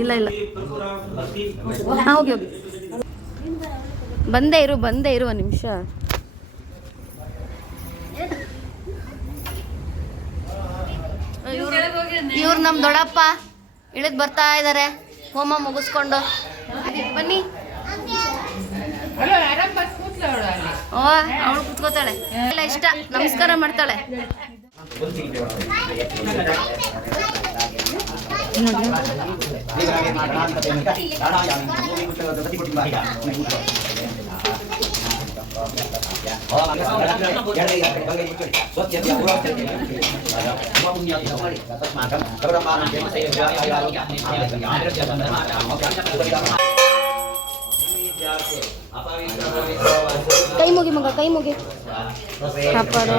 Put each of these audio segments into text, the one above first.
ಇಲ್ಲ ಇಲ್ಲ ಹಾಂ ಹೋಗಿ ಹೋಗಿ ಬಂದೇ ಇರು ಒಂದು ನಿಮಿಷ. ಇವ್ರು ನಮ್ಮ ದೊಡ್ಡಪ್ಪ ಇಳಿದು ಬರ್ತಾ ಇದ್ದಾರೆ ಹೋಮ ಮುಗಿಸ್ಕೊಂಡು. ಬನ್ನಿ. ಓ ಅವಳು ಕುತ್ಕೋತಾಳೆ, ಎಲ್ಲ ಇಷ್ಟ, ನಮಸ್ಕಾರ ಮಾಡ್ತಾಳೆ. ಕೈ ಮುಗಿ ಮಗ, ಕೈ ಮುಗಿ. ಕಾಪಾಡು.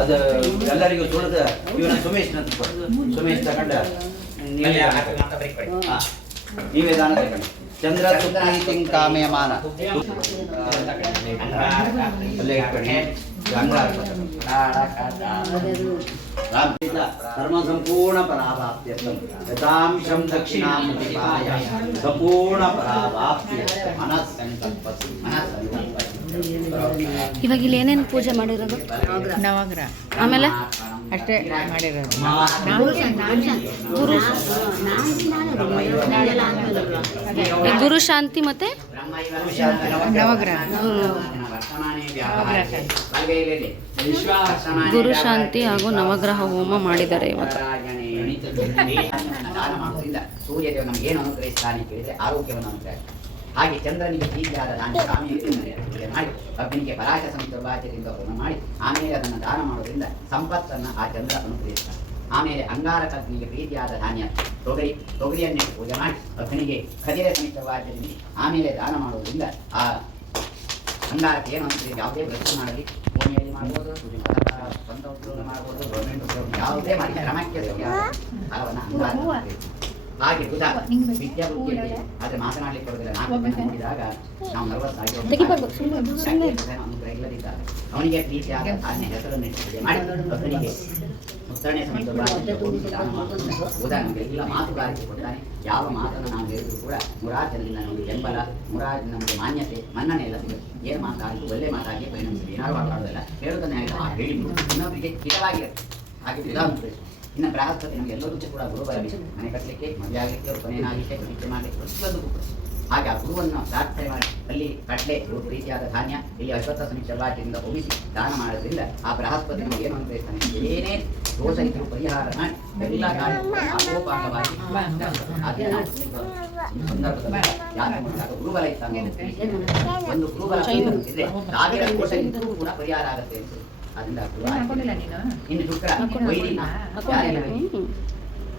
ಅದು ಎಲ್ಲರಿಗೂ ತುಳಿದ ಇವನ ಸುಮೇಶ್ ತಗೊಂಡ ನೀವೇ ದಾನ ತಗೊಂಡು ಚಂದ್ರ ಸುಪ್ರೀತಿಂ ಕಾಮ್ಯಮಾನ ಅಲ್ಲೇ ಇಟ್ಕೊಳ್ಳಿ. ಧರ್ಮ ಸಂಪೂರ್ಣ ಪರಾಭಾಪ್ಯರ್ಥಂ ಯಥಾಂಶಂ ದಕ್ಷಿಣಾಮುಖಿಪಾಯ ಸಂಪೂರ್ಣ ಪರಾಭಾಪ್ಯರ್ಥಂ ಮನಸ್ಸಂಕಲ್ಪಸ್ಸು ಇವಾಗ ಇಲ್ಲಿ ಏನೇನು ಪೂಜೆ ಮಾಡಿರೋದು? ನವಗ್ರಹ ಆಮೇಲೆ ಅಷ್ಟೇ ಮಾಡಿರೋದು. ಗುರು ಶಾಂತಿ ಮತ್ತೆ ನವಗ್ರಹ ಗುರು ಶಾಂತಿ ಹಾಗೂ ನವಗ್ರಹ ಹೋಮ ಮಾಡಿದ್ದಾರೆ ಇವತ್ತು. ಸೂರ್ಯದೇವ ನಮ್ಗೆ ಏನು ಅನುಗ್ರಹಿಸ್ತಾನೆ ಕೇಳಿದ್ರೆ ಆರೋಗ್ಯವನ್ನು ಅನುಗ್ರಹಿಸ್ತಾನೆ. ಹಾಗೆ ಚಂದ್ರನಿಗೆ ಪ್ರೀತಿಯಾದ ದಾನ ಪೂಜೆ ಮಾಡಿ ಅಗ್ನಿಗೆ ಪರಾಶ ಸಂತರ್ವಾಚ್ಯದಿಂದ ಹೋಮ ಮಾಡಿ ಆಮೇಲೆ ಅದನ್ನು ದಾನ ಮಾಡೋದ್ರಿಂದ ಸಂಪತ್ತನ್ನು ಆ ಚಂದ್ರ ಅನುಗ್ರಹಿಸ್ತಾನೆ. ಆಮೇಲೆ ಅಂಗಾರಕ ಅಗ್ನಿಗೆ ಪ್ರೀತಿಯಾದ ಧಾನ್ಯ ತೊಗರಿಯನ್ನೇ ಪೂಜೆ ಮಾಡಿ ಅಗ್ನಿಗೆ ಖದಿರ ಸಂತರ್ವಾಚ್ಯದಿಂದ ಆಮೇಲೆ ದಾನ ಮಾಡೋದ್ರಿಂದ ಆ ಅಂಗಾರಕ್ಕೆ ಏನು ಅನುಗ್ರಹ. ಯಾವುದೇ ವೃತ್ತಿ ಮಾಡಲಿ, ಭೂಮಿಯಲ್ಲಿ ಮಾಡ್ಬೋದು, ಸ್ವಂತ ಉದ್ಯೋಗ ಮಾಡ್ಬೋದು, ಗೌರ್ಮೆಂಟ್ ಉದ್ಯೋಗ ಯಾವುದೇ ಮಾಡಿ ಕ್ರಮಕ್ಕೆ ಫಲವನ್ನು ಅಂಗಾರ. ಹಾಗೆ ಬುಧ ವಿದ್ಯಾಬುದ್ಧಿಯಲ್ಲಿ ಆದರೆ ಮಾತನಾಡಲಿಕ್ಕೆ ಬರೋದಿಲ್ಲ. 4 ಜನ ನೋಡಿದಾಗ ನಾವು ನರ್ವಸ್ ಆಗಿ ಅನುಗ್ರಹ ಇಲ್ಲದಿದ್ದಾಗ ಅವನಿಗೆ ಪ್ರೀತಿಯಾದ ಧಾನ್ಯ ಹೆಸರನ್ನು ಪೂಜೆ ಮಾಡಿ ಅಗ್ನಿಗೆ ಮುತ್ತರಣೆ ಸಮೇತ ದಾನ ಮಾಡುವುದರಿಂದ ಬುಧ ನಮಗೆ ಎಲ್ಲ ಮಾತುಗಾರಿಕೆ ಕೊಡ್ತಾನೆ. ಯಾವ ಮಾತನ್ನು ನಾವು ಹೇಳಿದ್ರು ಕೂಡ ಮುರಾಜನಿಂದ ನಮಗೆ ಬೆಂಬಲ, ಮುರಾಜ್ ನಮಗೆ ಮಾನ್ಯತೆ, ಮನ್ನಣೆ ಎಲ್ಲ ಸಿಗುತ್ತೆ. ಏನು ಮಾತಾಡಿದ್ರು ಒಳ್ಳೆ ಮಾತಾಗಿ ಪರಿಣಮಿಸಿದೆ. ಏನಾದ್ರು ಮಾತಾಡೋದಿಲ್ಲ, ಹೇಳೋದನ್ನ ಹೇಳಿದ್ರು ಇನ್ನೊಬ್ಬರಿಗೆ ಹಿತವಾಗಿರುತ್ತೆ. ಹಾಗೆ ವಿಧಾನ ಇನ್ನು ಬೃಹಸ್ಪತಿ ನಮಗೆ ಎಲ್ಲರಿಗೂ ಕೂಡ ಗುರು ಬರಬೇಕು. ಮನೆ ಕಟ್ಟಲಿಕ್ಕೆ, ಮದುವೆ ಆಗಲಿಕ್ಕೆ, ಕೊನೆಯನ್ನಾಗಲಿಕ್ಕೆ, ಪ್ರತಿಷ್ಠೆ ಮಾಡಲಿಕ್ಕೆ ಪ್ರತಿಯೊಂದು ಕೂಡ ಹಾಗೆ ಆ ಗುರುವನ್ನು ಪ್ರಾರ್ಥನೆ ಮಾಡಿ ಅಲ್ಲಿ ಕಡಲೆ ಪ್ರೀತಿಯಾದ ಧಾನ್ಯ ಇಲ್ಲಿ ಅಶ್ವತ್ಥ ಸಮೀಕ್ಷೆಯಿಂದ ಹೋಗಿಸಿ ದಾನ ಮಾಡೋದ್ರಿಂದ ಆ ಬೃಹಸ್ಪತಿ ನಮಗೆ ಏನು ಅನುಗ್ರಹಿಸ್ತಾನೆ. ಏನೇ ದೋಷ ಇದ್ರೂ ಪರಿಹಾರ ಮಾಡಿ ಎಲ್ಲ ಆಗೋಪಾಕವಾಗಿ ಗುರುಬಲ ಇತ್ತಾನೆ. ಒಂದು ಗುರುಬಲ ಇದ್ರೆ 1000 ದೋಷ ಇದ್ರೂ ಕೂಡ ಪರಿಹಾರ ಆಗುತ್ತೆ ಅಂತ. ಇನ್ನು ಶುಕ್ರ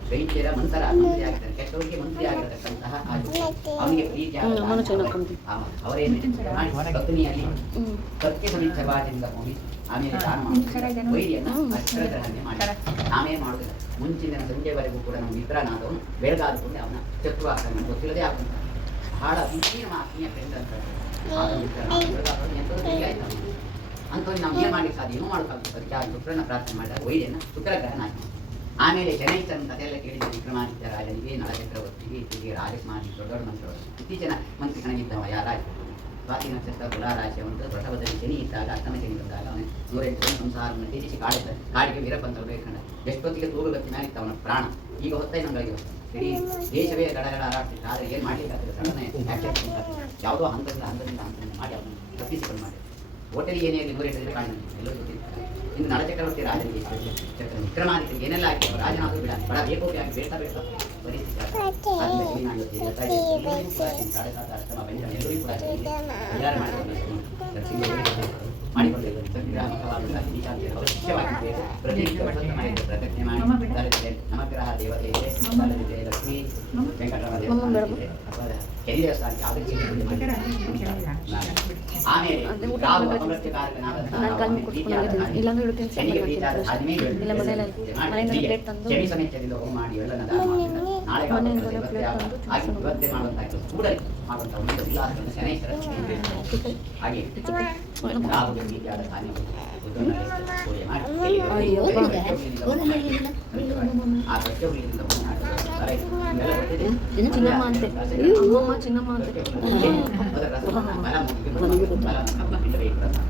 ವೈದ್ಯರ ಮಂತ್ರ ಮಂತ್ರಿ ಆಗಿರ್ತಾರೆ, ಕೆಟ್ಟವರಿಗೆ ಮಂತ್ರಿ ಆಗಿರತಕ್ಕಂತಹ ಅವನಿಗೆ ಪ್ರೀತಿಯಾದ ಅವರೇನು ಭಕ್ತಿನಿಯಲ್ಲಿ ಸತ್ಯ ಸಮೀಕ್ಷವಾದಿಂದ ಹೋಗಿ ಆಮೇಲೆ ದಾನ ಮಾಡುವುದು ವೈದ್ಯನ ಅಕ್ಷರಗ್ರಹಣೆ ಮಾಡಿ ನಾವೇನು ಮಾಡುವುದಿಲ್ಲ. ಮುಂಚಿನ ಸಂಜೆವರೆಗೂ ಕೂಡ ನಮ್ಮ ಮಿತ್ರನಾದವನು ಬೆಳಗಾದುಕೊಂಡೆ ಅವನ ಶತ್ರು ಆಗ್ತಾನೆ, ಗೊತ್ತಿಲ್ಲದೆ ಆಗ್ತಾನೆ. ಬಹಳ ವಿಶೀರ್ಣ ಆತ್ಮೀಯ ಫ್ರೆಂಡ್ ಅಂತ ಅಂಥವ್ರಿಗೆ ನಾವು ಏನು ಮಾಡಲಿಕ್ಕೆ ಸಾಧ್ಯ, ಏನೂ ಮಾಡೋಕ್ಕಾಗುತ್ತೆ. ಅದಕ್ಕೆ ಆ ಶುಕ್ರನ ಪ್ರಾರ್ಥನೆ ಮಾಡಿದಾಗ ವೈದ್ಯನ ಶುಕ್ರಗ್ರಹ ನಾಶ. ಆಮೇಲೆ ಶನೈಶ್ಚರನ ಕಥೆಯೆಲ್ಲ ಕೇಳಿದ ವಿಕ್ರಮಾದಿತ್ಯ ರಾಜನಿಗೆ, ನಳ ಚಕ್ರವರ್ತಿಗೆ, ಇತ್ತೀಚೆಗೆ ರಾಜಸ್ಮಾನಿ ದೊಡ್ಡ ದೊಡ್ಡ ಮಂತ್ರಿಗಳು ಇತ್ತೀಚಿನ ಮಂತ್ರಿ ಕಣಗಿದ್ದವ ಯಾರಾಜ ಸ್ವಾತಿ ನಕ್ಷತ್ರ ತುಲಾರಾಶಿ ಅವಂತ ಪ್ರಸವದಲ್ಲಿ ಶನಿ ಇದ್ದಾಗ ಅಷ್ಟಮ ಶನಿ ಬಂದಾಗ ಅವನು 108 ಸಂಸಾರವನ್ನು ತೀರಿಸಿ ಕಾಡಿಗೆ ವೀರಪ್ಪಂತರು ಬೇಕಂಡ ಎಷ್ಟೊತ್ತಿಗೆ ತೂಗುಗತ್ತಿ ಮೇಲೆ ಇತ್ತು ಅವನ ಪ್ರಾಣ. ಈಗ ಹೊತ್ತೈ ನಮಗೆ ಇಡೀ ದೇಶವೇ ಗಡಗಡ ಹಾರಾಡ್ತಿತ್ತು. ಆದರೆ ಏನು ಮಾಡಲಿಕ್ಕಾಗ್ತದೆ, ಸಡನ್ ಆ್ಯಕ್ಷನ್ ಯಾವುದೋ ಹಂತದಿಂದ ಮಾಡಿ ಅವನು ತಪ್ಪಿಸಿಕೊಂಡು ಮಾಡಿ ಹೋಟೆಲಿಗೆ ಏನೇ 108 ಕಾಡಿನ ಎಲ್ಲರೂ ಗೊತ್ತಿರ್ತಾರೆ. ಇನ್ನು ನಳಚಕ್ರವರ್ತಿ ರಾಜನಿಗೆ ಚಕ್ರ ವಿಕ್ರಮಾದಿತ್ಯರಿಗೆ ಏನೆಲ್ಲ ಆಗಿ ರಾಜನಾದರೂ ಬಿಡ ಬಡ ಬೇಕೋಪಿ ಆಗಿ ಬೇಡ್ತಾ ಪರಿಸ್ಥಿತಿ ಮಾಡಿಕೊಂಡಿದ್ದಾರೆ. ಅವಶ್ಯವಾಗಿ ಪ್ರತಿ ನವಗ್ರಹ ದೇವತೆ ಇದೆ, ಅಲ್ಲದಿದ್ದರೆ ಲಕ್ಷ್ಮೀ ವೆಂಕಟರಮಣ ದೇವಸ್ಥಾನಕ್ಕೆ ಅಥವಾ ಕೆರೆ ದೇವಸ್ಥಾನಕ್ಕೆ ಯಾವುದೇ ಆಮೇಲೆ ರಾಹು ಶನಿ ಸಮೇತದಿಂದ ಹೋಮ ಮಾಡಿ ಎಲ್ಲನ ದಾನ ನಾಳೆ ಇವತ್ತೇ ಮಾಡುವಂತಹ ಕೂಡಲೇ ಮಾಡುವಂತಹ ಒಂದು ವಿಲಾಸವನ್ನು ಶನೇಶ್ವರ ಹಾಗೆ ರಾಹುಗೆ ರೀತಿಯಾದ ಧಾನ್ಯ ಪೂಜೆ ಮಾಡಿ ಆ ಪ್ರತ್ಯೇಕದಿಂದ ಚಿನ್ನಮ್ಮ ಅಂತೆ ಅಮ್ಮಮ್ಮ ಚಿನ್ನಮ್ಮ ಅಂತೆ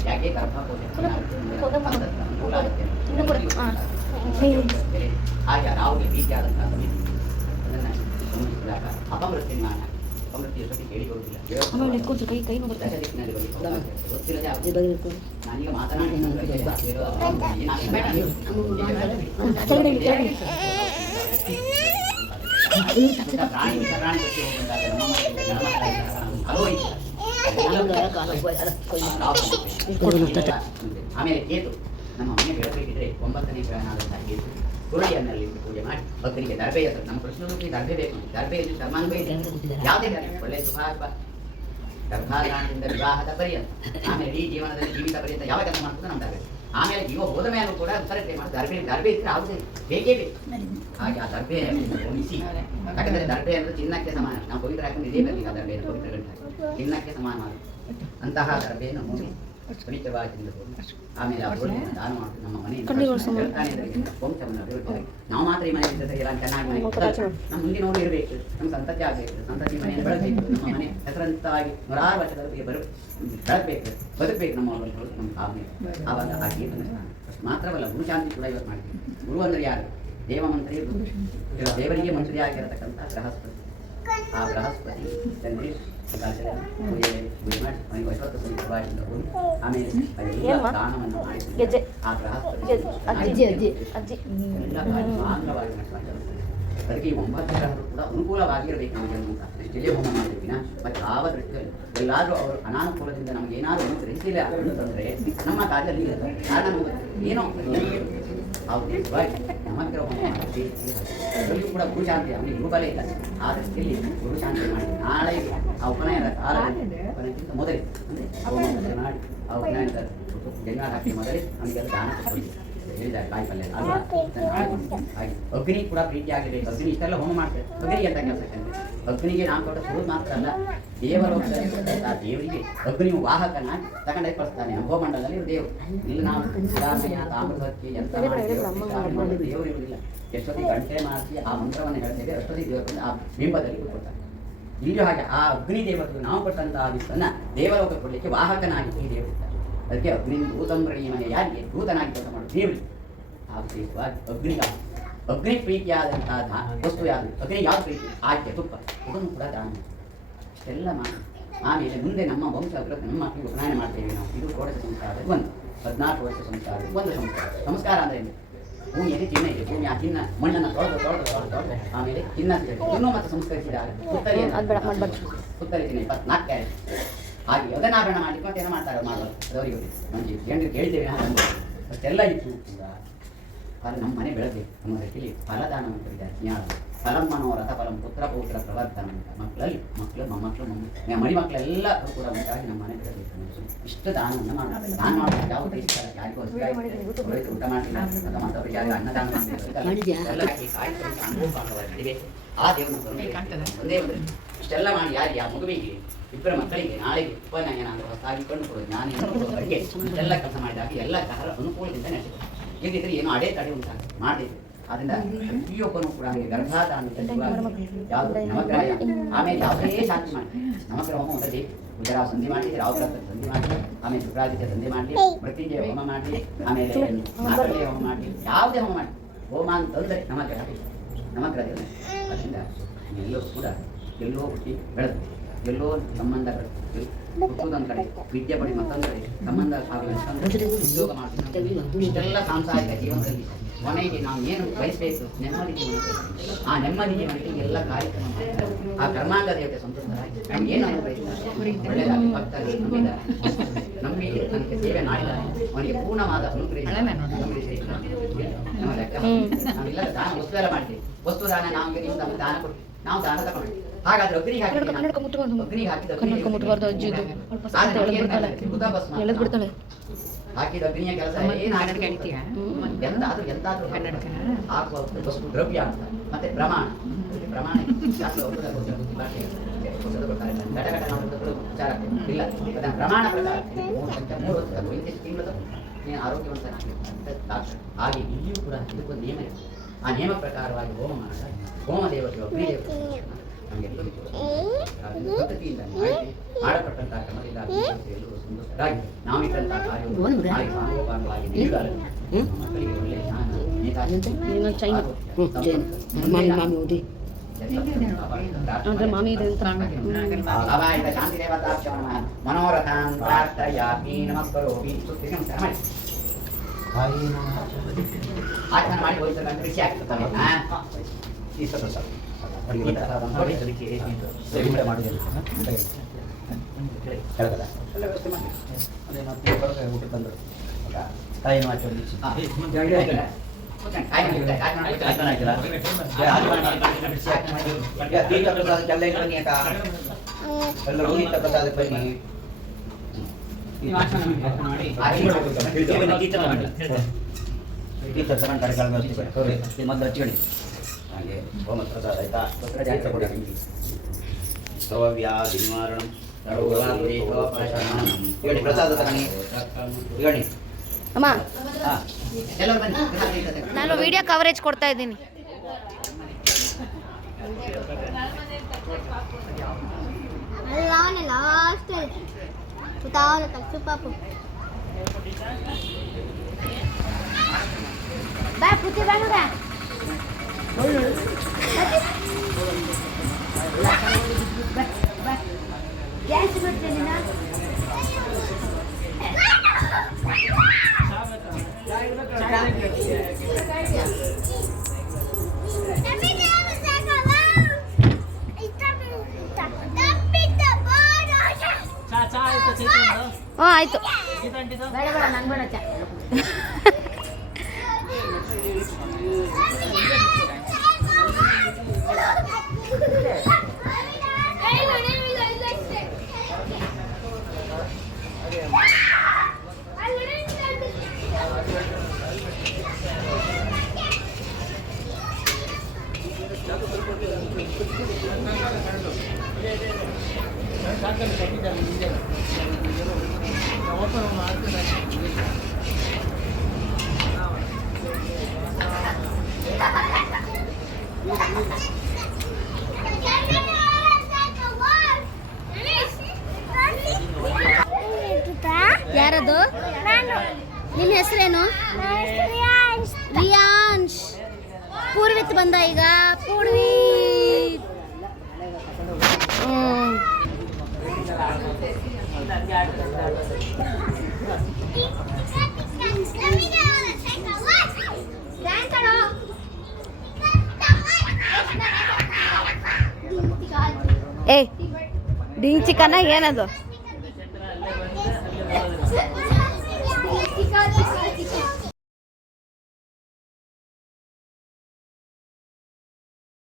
ಯಾಕೆ ಹಾಗೆ ರಾಹುಗೆ ರೀತಿಯಾದಂತಹ ಸಮಿತಿ ಅದನ್ನು ಗಮನಿಸಿದಾಗ ಅಪಮೃತ್ಯು ಜ್ಞಾನ ಅಪಮೃತ್ಯು ಜೊತೆ ಕೇಳಿಕೊಳ್ಳುವುದಿಲ್ಲ ಕೈ ನೋಡುತ್ತೆ ಗೊತ್ತಿಲ್ಲದೆ ನಾನೀಗ ಆಮೇಲೆ ಕೇತು ನಮ್ಮ ಮನೆ ಬೆಳಬೇಕಿದ್ರೆ 9ನೇ ಗ್ರಹನಾದಂತಹ ಕೇತು ಸುರಳಿಯನ್ನಲ್ಲಿ ಪೂಜೆ ಮಾಡಿ ಭಕ್ತರಿಗೆ ದರ್ಬೆ ನಮ್ಮ ಕೃಷ್ಣನಿಗೆ ದರ್ಬೆ ಬೇಕು ದರ್ಬೆಯಲ್ಲಿ ಧರ್ಮಾನುಭವ ಇದೆ ಯಾವುದೇ ಒಳ್ಳೆ ಶುಭಾರ್ಪ ಗರ್ಭಾಧಾನದಿಂದ ವಿವಾಹದ ಪರ್ಯಂತ ಆಮೇಲೆ ಈ ಜೀವನದಲ್ಲಿ ಜೀವಿತ ಪರ್ಯಂತ ಯಾವ ಕೆಲಸ ಮಾಡ್ತದೆ ನಮ್ಮ ದರ್ಬೆ ಆಮೇಲೆ ಜೀವ ಹೋದ ಮೇಲೂ ಕೂಡ ಉತ್ತರಕ್ಕೆ ಮಾಡಿ ದರ್ಬೆ ಇದ್ರೆ ಯಾವುದೇ ಬೇಕೇ ಬೇಕು ಹಾಗೆ ಆ ದರ್ಬೆ ಉಳಿಸಿ ಯಾಕಂದರೆ ದರ್ಬೆ ಅಂದರೆ ಚಿನ್ನಕ್ಕೆ ಸಮಾನ ನಾವು ಪವಿತ್ರ ಹಾಕೊಂಡು ಇದೇ ಬರಲಿಲ್ಲ ದರ್ಬೆ ಪವಿತ್ರ ಗಂಟೆ ಚಿನ್ನಕ್ಕೆ ಸಮಾನವಾದ ಅಂತಹ ದರ್ಬೆಯನ್ನು ಮುಗಿ ಪವಿತ್ರವಾಗಿ ಆಮೇಲೆ ಆ ದಾನ ಮಾಡಿ ನಮ್ಮ ಮನೆಯನ್ನು ವಂಶವನ್ನು ಅಭಿವೃದ್ಧಿ ನಾವು ಮಾತ್ರ ಈ ಮನೆಯಲ್ಲಿ ಎಲ್ಲ ಚೆನ್ನಾಗಿ ಮನೆ ನಮ್ಮ ಮುಂದಿನವರು ಇರಬೇಕು ನಮ್ಮ ಸಂತತಿ ಆಗಬೇಕು ಸಂತತಿ ಮನೆಯನ್ನು ಬೆಳಬೇಕು ನಮ್ಮ ಮನೆ ಹೆಸರಂತಾಗಿ 106 ವರ್ಷದವರೆಗೆ ಬೆಳಗಬೇಕು ಬದುಕಬೇಕು ನಮ್ಮ ನಮ್ಮ ಭಾವನೆ ಆವಾಗ ಆ ಗೀತನ ಮಾತ್ರವಲ್ಲ ಗುರುಶಾಂತಿ ಕೂಡ ಇವತ್ತು ಮಾಡ್ತೀವಿ ಗುರು ಅಂದರೆ ಯಾರು ದೇವಮಂತ್ರಿ ದೇವರಿಗೆ ಮಂತ್ರಿ ಆಗಿರತಕ್ಕಂಥ ಬೃಹಸ್ಪತಿ ಆ ಬೃಹಸ್ಪತಿ ತಂದೆ ಪೂಜೆ ಮಾಡಿ ಅವನಿಗೆ 50 ಸಮಿತವಾಗಿಂದ ಹೋಗಿ ಆಮೇಲೆ ಅದೆಲ್ಲ ದಾನವನ್ನು ಮಾಡಿ ಆ ಬೃಹಸ್ಪತಿ ಎಲ್ಲ ಮಾಂಗವಾಗಿ ಅದಕ್ಕೆ ಈ 9 ಗ್ರಹಗಳು ಕೂಡ ಅನುಕೂಲವಾಗಿರಬೇಕು ನಮಗೆ ಅಂತ ದೃಷ್ಟಿಯಲ್ಲೇ ಹೋಮ ಮಾಡಿದ್ವಿ ಮತ್ತು ಯಾವ ದೃಷ್ಟಿಯಲ್ಲಿ ಎಲ್ಲಾದರೂ ಅವರು ಅನಾನುಕೂಲದಿಂದ ನಮಗೆ ಏನಾದರೂ ಒಂದು ದೃಷ್ಟಿಯಲ್ಲೇ ಅಂತಂದರೆ ನಮ್ಮ ಕಾರ್ಯದಲ್ಲಿ ಕಾರಣ ಏನೋ ಆ ಉದ್ದೇಶವಾಗಿ ನಮಗ್ರಹ ಹೋಮ ಮಾಡಿ ಅದರಲ್ಲೂ ಕೂಡ ಗುರುಶಾಂತಿ ಅವನಿಗೆ ಗುರುಬಲೇ ಇಲ್ಲ ಆ ದೃಷ್ಟಿಯಲ್ಲಿ ಗುರುಶಾಂತಿ ಮಾಡಿ ನಾಳೆ ಆ ಉಪನಯನದ ಕಾಲ ಉಪನಯಕ್ಕಿಂತ ಮೊದಲೇ ಅಂದರೆ ಹೋಮ ಮಾಡಿ ಆ ಉಪನಯನದ ಜನ್ಮ ಹಾಕಿ ಮೊದಲೇ ನಮಗೆ ಅದು ದಾನ ಕೊಡಿ ಹೇಳಿದ್ದಾರೆ ಕಾಯಿ ಪಲ್ಯ ಅಲ್ವಾ ಹಾಗೆ ಅಗ್ನಿ ಕೂಡ ಪ್ರೀತಿಯಾಗಿರಬೇಕು ಅಗ್ನಿ ಇಷ್ಟೆಲ್ಲ ಹೋಮ ಮಾಡ್ತಾರೆ ಅಗ್ನಿ ಅಂತ ಕೆಲಸ ಅಗ್ನಿಗೆ ನಾಮಕರಣ ಸುರುವುದು ಮಾತ್ರ ಅಲ್ಲ ದೇವಲೋಕದಲ್ಲಿ ದೇವರಿಗೆ ಅಗ್ನಿಯು ವಾಹಕನಾಗಿ ತಗೊಂಡೇ ಕಳಿಸ್ತಾನೆ ಅಂಬೋಮಂಡಲದಲ್ಲಿ ದೇವರು ಇಲ್ಲಿ ನಾವು ತಾಮ್ರದಕ್ಕೆ ಎಂತ ದೇವರು ಇರುವುದಿಲ್ಲ ಎಷ್ಟೊತ್ತಿ ಗಂಟೆ ಮಾಡಿಸಿ ಆ ಮಂತ್ರವನ್ನು ಹೇಳ್ತೇವೆ ಅಷ್ಟೊತ್ತಿ ದೇವರು ಆ ಬಿಂಬದಲ್ಲಿ ಕೂತ್ಕೊಳ್ತಾರೆ ಇಲ್ಲಿ ಹಾಗೆ ಆ ಅಗ್ನಿ ದೇವತೆಗೆ ನಾವು ಕೊಟ್ಟಂತಹ ವಿಷಯನ್ನ ದೇವಲೋಕ ಕೊಡಲಿಕ್ಕೆ ವಾಹಕನಾಗಿ ಈ ದೇವರು ಇರ್ತಾರೆ ಅದಕ್ಕೆ ಅಗ್ನಿ ದೂತಂಬ್ರಣಿ ಮನೆ ಯಾರಿಗೆ ದೂತನಾಗಿ ಕೆಲಸ ಮಾಡೋದು ದೇವರಿಗೆ ಆ ವಿಶೇಷವಾಗಿ ಅಗ್ನಿ ಪ್ರೀತಿಯಾದಂತಹ ವಸ್ತು ಯಾವುದು ಅಗ್ನಿ ಯಾವುದು ಪ್ರೀತಿ ಆಜ್ಞೆ ತುಪ್ಪ ಇದನ್ನು ಕೂಡ ದಾನ ಇಷ್ಟೆಲ್ಲ ಮಾಡಿ ಆಮೇಲೆ ಮುಂದೆ ನಮ್ಮ ವಂಶ ಅಭಿವೃದ್ಧಿ ನಮ್ಮ ಮಕ್ಕಳಿಗೆ ಉಪನಯನ ಮಾಡ್ತೇವೆ ನಾವು ಇದು ಷೋಡಶ ಸಂಸ್ಕಾರ ಒಂದು 14 ವರ್ಷ ಸಂಸ್ಕಾರ ಒಂದು ಸಂಸ್ಕಾರ ಅಂದರೆ ಭೂಮಿಯಲ್ಲಿ ಚಿನ್ನ ಇದೆ ಭೂಮಿ ಆ ಚಿನ್ನ ಮಣ್ಣನ್ನು ತೊಳೆದು ಆಮೇಲೆ ಚಿನ್ನ ಇನ್ನೂ ಮತ್ತೆ ಸಂಸ್ಕರಿಸಿದಾಗ ಪುತ್ತರಿ ಚಿನ್ನ 24 ಕ್ಯಾರೆಟ್ ಹಾಗೆ ಯೌಧನಾಭರಣ ಮಾಡಲಿಕ್ಕೆ ಮತ್ತೆ ಏನೋ ಮಾಡ್ತಾರೆ ಮಾಡೋದು ಅದವರಿಗೆ ನಮಗೆ ಜನರು ಕೇಳಿದ್ದೇವೆ ಅಷ್ಟೆಲ್ಲ ಇತ್ತು ಕೂಡ ಆದರೆ ನಮ್ಮ ಮನೆ ಬೆಳಗ್ಗೆ ನಮ್ಮ ದೃಷ್ಟಿಯಲ್ಲಿ ಫಲದಾನವನ್ನು ಕರೀತಾರೆ ಜ್ಞಾನ ಫಲಂ ಮನೋರಥ ಫಲಂ ಪುತ್ರ ಪೌತ್ರ ಪ್ರವರ್ತನ ಅಂತ ಮಕ್ಕಳಲ್ಲಿ ಮೊಮ್ಮಕ್ಕಳು ಮರಿ ಮಕ್ಕಳೆಲ್ಲ ಕೂಡ ಉಂಟಾಗಿ ನಮ್ಮ ಮನೆ ಬೆಳಬೇಕು ಇಷ್ಟು ದಾನವನ್ನು ಮಾಡೋದು ದಾನ ಮಾಡೋದು ಯಾವ ದೇಶಕ್ಕೆ ಯಾರಿಗೂ ಊಟ ಮಾಡಲಿಲ್ಲ ಅಥವಾ ಮತ್ತೊಬ್ಬರಿಗೆ ಯಾರು ಅನ್ನದಾನ ನಡಿವೆ ಆ ದೇವರನ್ನು ಒಂದೇ ಒಂದು ಇಷ್ಟೆಲ್ಲ ಮಾಡಿ ಯಾರಿಗೆ ಆ ಮಗುವಿಗೆ ಇಬ್ಬರ ಮಕ್ಕಳಿಗೆ ನಾಳೆಗೆ ಉಪನಯನ ಅಂದರೆ ಹೊಸದಾಗಿ ಕೊಂಡುಕೊಡೋದು ಜ್ಞಾನ ಬಗ್ಗೆ ಎಲ್ಲ ಕೆಲಸ ಮಾಡಿದಾಗ ಎಲ್ಲ ಗ್ರಹರ ಅನುಕೂಲದಿಂದ ನಡೆಸಿದೆ ಹೇಗಿದ್ರೆ ಏನೋ ಅಡೆ ತಡೆ ಉಂಟಾಗ ಮಾಡಿದೆ ಅದರಿಂದ ಪ್ರತಿಯೊಬ್ಬನು ಕೂಡ ಹಾಗೆ ಗರ್ಭಾಧಾನ ಯಾವುದು ನವಗ್ರಹ ಆಮೇಲೆ ಯಾವುದೇ ಶಾಂತಿ ಮಾಡಿ ನವಗ್ರಹ ಹೋಮ ಅಂದರೆ ಗುಜರಾತ್ ಸಂಧಿ ಮಾಡಿ ರಾಹುಗ್ರಹ ಸಂಧಿ ಮಾಡಿ ಆಮೇಲೆ ಶುಕ್ರಾದಿತ್ಯ ಸಂಧಿ ಮಾಡಿ ಮೃತ್ಯುಂಜಯ ಹೋಮ ಮಾಡಿ ಆಮೇಲೆ ಮಾತೃಯ ಹೋಮ ಮಾಡಿ ಯಾವುದೇ ಹೋಮ ಮಾಡಿ ಹೋಮ ಅಂತಂದರೆ ನವಗ್ರಹ ಅದರಿಂದ ಎಲ್ಲರೂ ಕೂಡ ಎಲ್ಲೋ ಹುಟ್ಟಿ ಬೆಳೆದು ಎಲ್ಲೋ ಸಂಬಂಧಗಳು ಹುಟ್ಟುವುದೊಂದು ಕಡೆ ವಿದ್ಯೆ ಪಡಿ ಮತ್ತೊಂದು ಕಡೆ ಸಂಬಂಧ ಉದ್ಯೋಗ ಮಾಡ್ತೀವಿ ಇಷ್ಟೆಲ್ಲ ಸಾಂಸಾರಿಕ ಜೀವನದಲ್ಲಿ ಕೊನೆಗೆ ನಾವು ಏನು ಬಯಸಬೇಕು ನೆಮ್ಮದಿ ಜೀವನ ಆ ನೆಮ್ಮದಿ ಜೀವನಕ್ಕೆ ಎಲ್ಲ ಕಾರ್ಯಕ್ರಮ ಆ ಕರ್ಮಾಂಗ ದೇವತೆ ಸಂತೋಷರಾಗಿ ನಮ್ಗೆ ಏನು ಅನುಭವಿಸ್ತಾರೆ ಒಳ್ಳೆಯದಾಗಿ ಭಕ್ತರು ನಮ್ಮಿಂದ ನಮ್ಮ ನಂಬಿ ನನಗೆ ಸೇವೆ ಮಾಡಿದ್ದಾನೆ ಅವನಿಗೆ ಪೂರ್ಣವಾದ ನಮ್ಮ ಲೆಕ್ಕ ನಾವೆಲ್ಲ ದಾನ ವಸ್ತು ಎಲ್ಲ ಮಾಡ್ತೀವಿ. ವಸ್ತು ದಾನ ನಮಗೆ ನೀವು ನಮಗೆ ದಾನ ಕೊಟ್ಟು ನಾವು ದಾನ ತಗೊಂಡು ಹಾಗಾದ್ರೆ ಅಗ್ನಿಗೆ ಹಾಕಿದ್ರೆ ಅಗ್ನಿಗೆ ಹಾಕಿದ ಹಾಕಿದ ಅಗ್ನಿಯ ಕೆಲಸ ಎಂತಾದ್ರೂ ಹಾಕುವ ವಸ್ತು ದ್ರವ್ಯ ಅಂತ ಮತ್ತೆ ಪ್ರಮಾಣ ಪ್ರಮಾಣ ವಿಚಾರ ಇಲ್ಲ ಅದನ್ನ ಪ್ರಮಾಣ ಪ್ರಕಾರ 3 ತಿಂಗಳು ನೀನು ಆರೋಗ್ಯವಂತನಾಗಿರ್ತಾನೆ. ಹಾಗೆ ಇಲ್ಲಿಯೂ ಕೂಡ ಇದಕ್ಕೊಂದು ನಿಯಮ ಇದೆ. ಆ ನಿಯಮ ಪ್ರಕಾರವಾಗಿ ಹೋಮ ಮಾಡಿದಾಗ ಹೋಮ ದೇವತೆಗಳು ಅಗ್ನಿ ದೇವತೆ ನಮಗೆ ಪದ್ಧತಿಯಿಂದ ಮಾಡಲ್ಪಟ್ಟಂತಹ ಕ್ರಮದಿಂದ ಎಲ್ಲರೂ ಸಂತೋಷರಾಗಿದೆ. ನಾವು ಇಟ್ಟಂತಹ ಕಾರ್ಯವನ್ನು ಸಾಮೂಹಿಕವಾಗಿ ನೀಡಲಾಗಿದೆ. ಮಕ್ಕಳಿಗೆ ಒಳ್ಳೆಯ ಅವಾಯಿತ ಶಾಂತಿ ದೇವತಾಭ್ಯೋ ನಮಃ ಮನೋರಥಾನ್ ಪ್ರಾರ್ಥಯಾಮಿ ನಮಸ್ಕರೋಮಿ ಸ್ತುತಿಗೆ ನಮಸ್ಕಾರ ಮಾಡಿ ಆಚರಣೆ ಮಾಡಿ ಹೋಗಿರ್ತಕ್ಕಂಥ ಖುಷಿ ಆಗ್ತದೆ. ಮೊದಲು ಹಚ್ಕೊಳ್ಳಿ ಹಾಗೆ ಹೋಮ ಪ್ರಸಾದ ಆಯ್ತಾ ವ್ಯಾಧಿ ನಿವಾರಣ ಹೇಳಿ ಪ್ರಸಾದ ತಗಣಿ ಹೇಳಿ ಅಮ್ಮ. ನಾನು ವಿಡಿಯೋ ಕವರೇಜ್ ಕೊಡ್ತಾ ಇದ್ದೀನಿ. ಆಯ್ತು. ಯಾರದು? ನಿನ್ನ ಹೆಸರೇನು? ರಿಯಾನ್ಶ್. ಪೂರ್ವಿತ್ ಬಂದ ಈಗ. ಪೂರ್ವಿತ್ ಏ ಡಿಂಗ್ ಚಿಕನ ಏನದು?